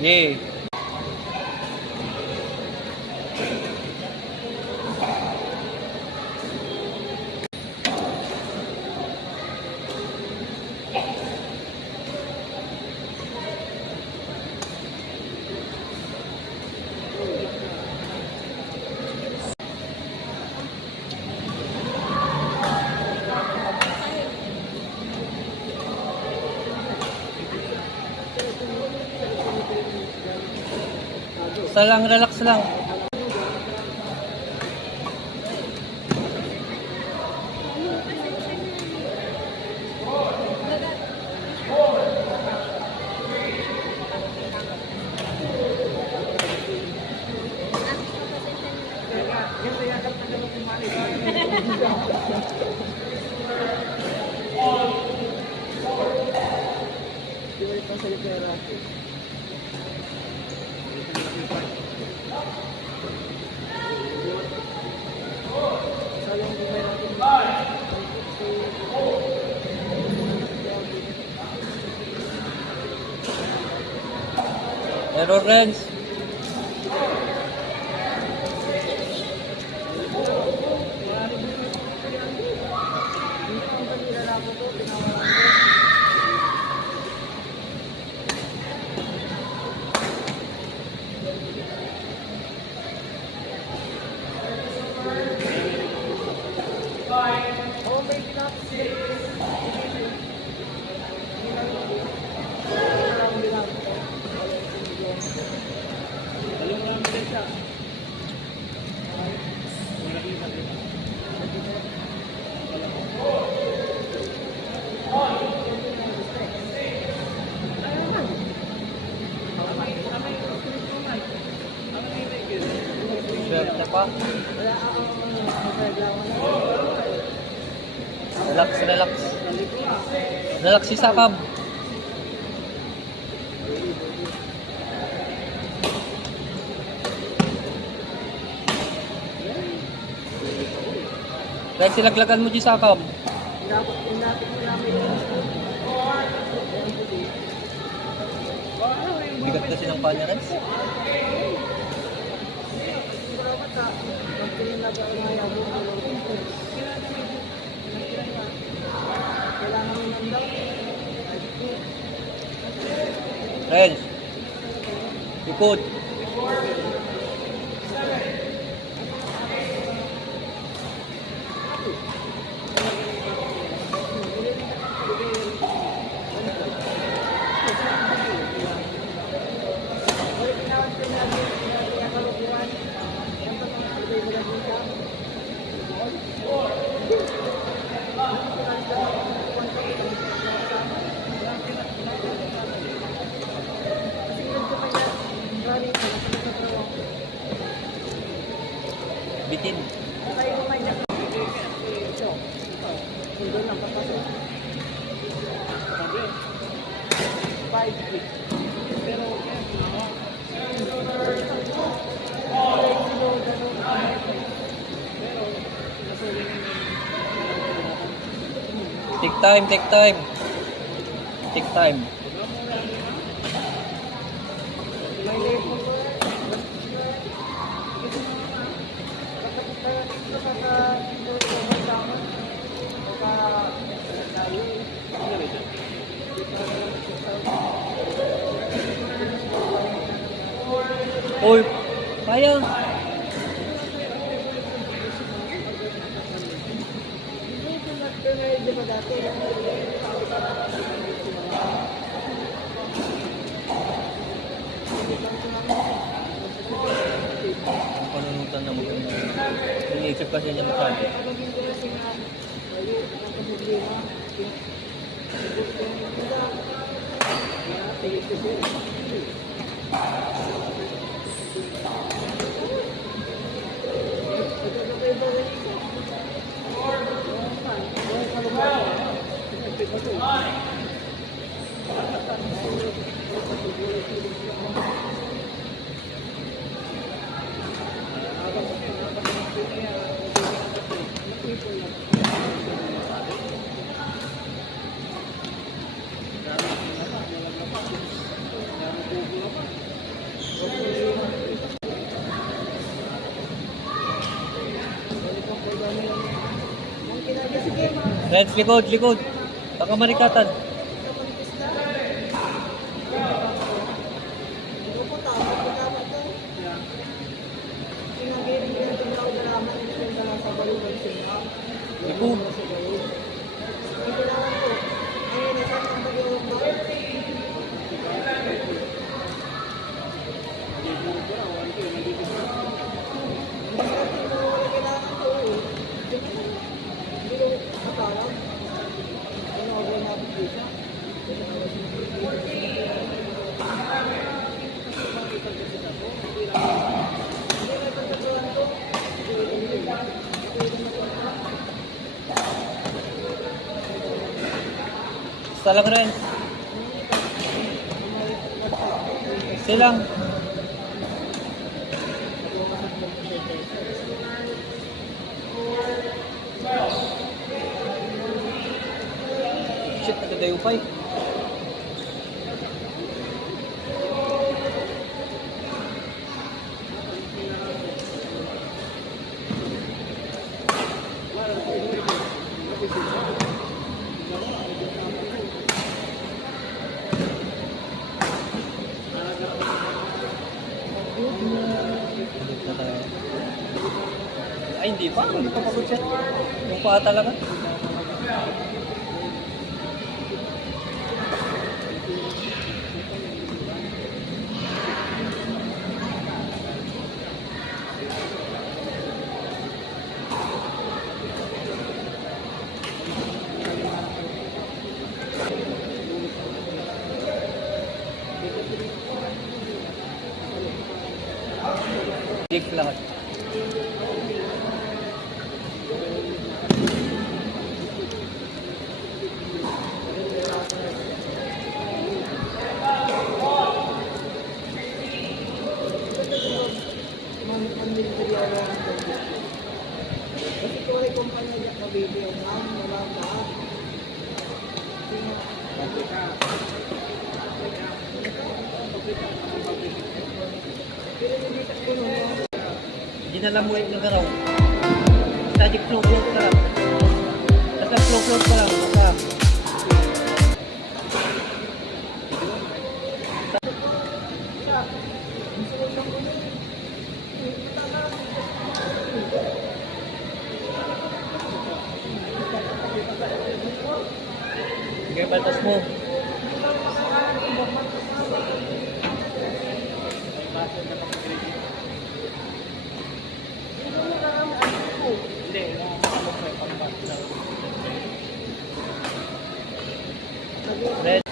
Yay. Basta lang, relax lang. Error lens. Swerte pa. Relax, relax. Relax si Sakab. Guys, silaglagan mo di Sakab. Bigat kasi ng panya, Rens. Rens, ikot. Bitin. Take time, take time. Take time. Uy, kaya. Panunutan na mo. Iniisip kasi niya masyado. Reds, likod, likod. Baka marikatan. Likod. Salang rin. Silang. Shit, nagadayo pa eh. Ay, hindi pa. Hindi pa pagod siya. Yung paa talaga. Dik lahat. Kasi kung ay kumpanya niya mabibili ang wala na. Hindi na lang mo yung garaw. Static flow ka lang. Basta flow ka lang. Baka. Sige, patas mo. Red.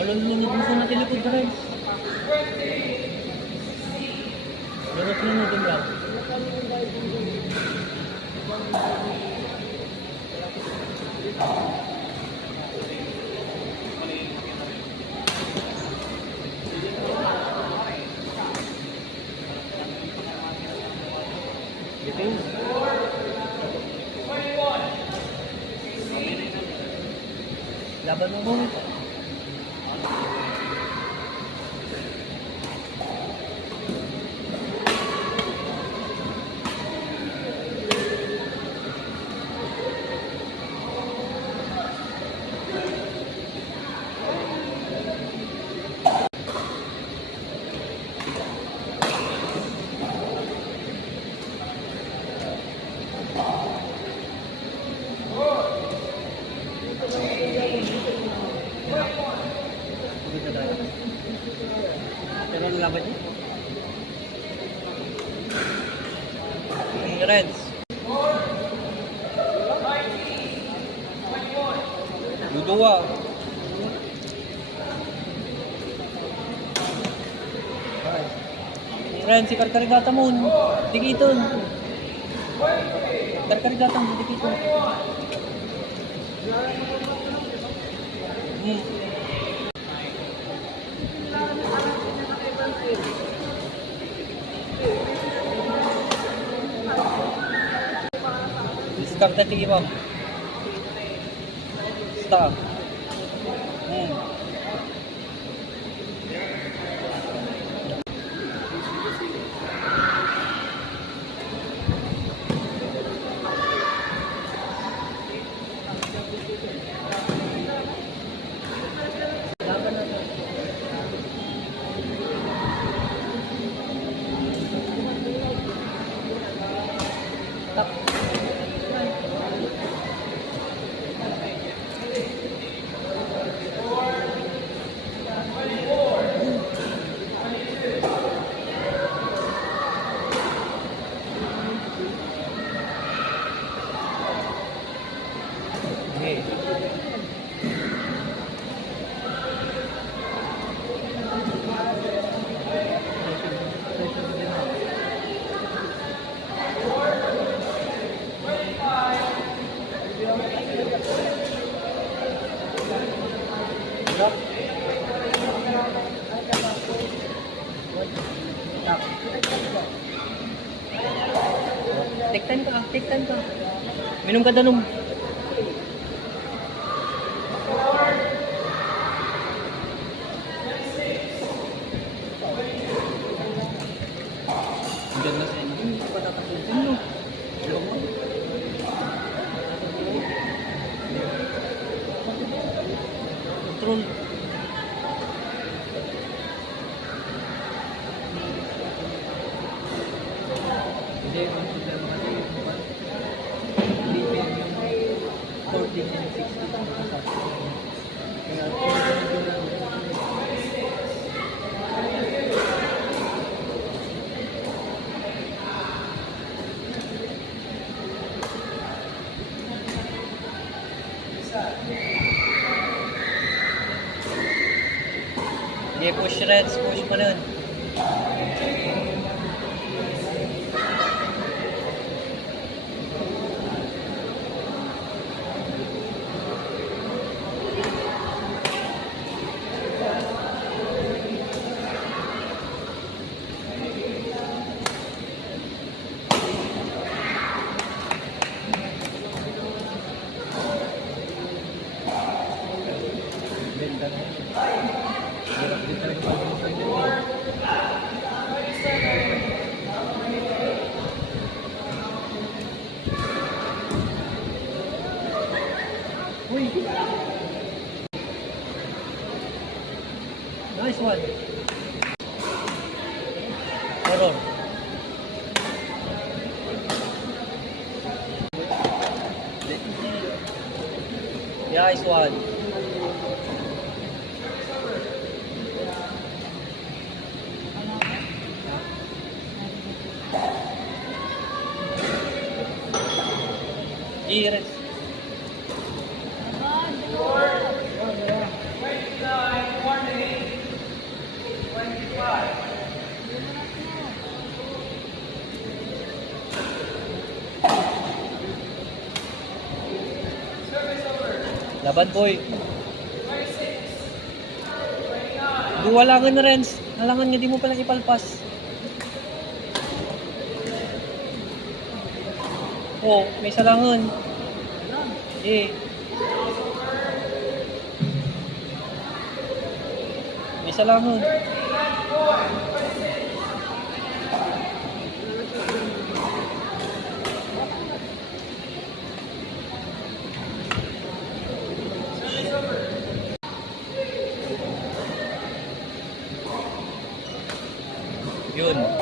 Malulunod mo sa natin likod ka rin. Lunod-lunod lang. Laban mo mo. Pero ang laban niya? Reds. Dudua. Reds, si karkarigata mo. Dikiton. Karkarigata mo. Dikiton. Karta tingin mo. Stop. Tiktan ka. Minum ka danom. Diyan na siya. Hindi pa nakasusin mo. Control. Hindi, Hindi, push reds, push mo nun. Nice one. Horror. Nice one. Iris. Laban boy. Duwalangan na rin. Nalangan nga di mo palang ipalpas. Oh, may salangan. May salangan. Yun.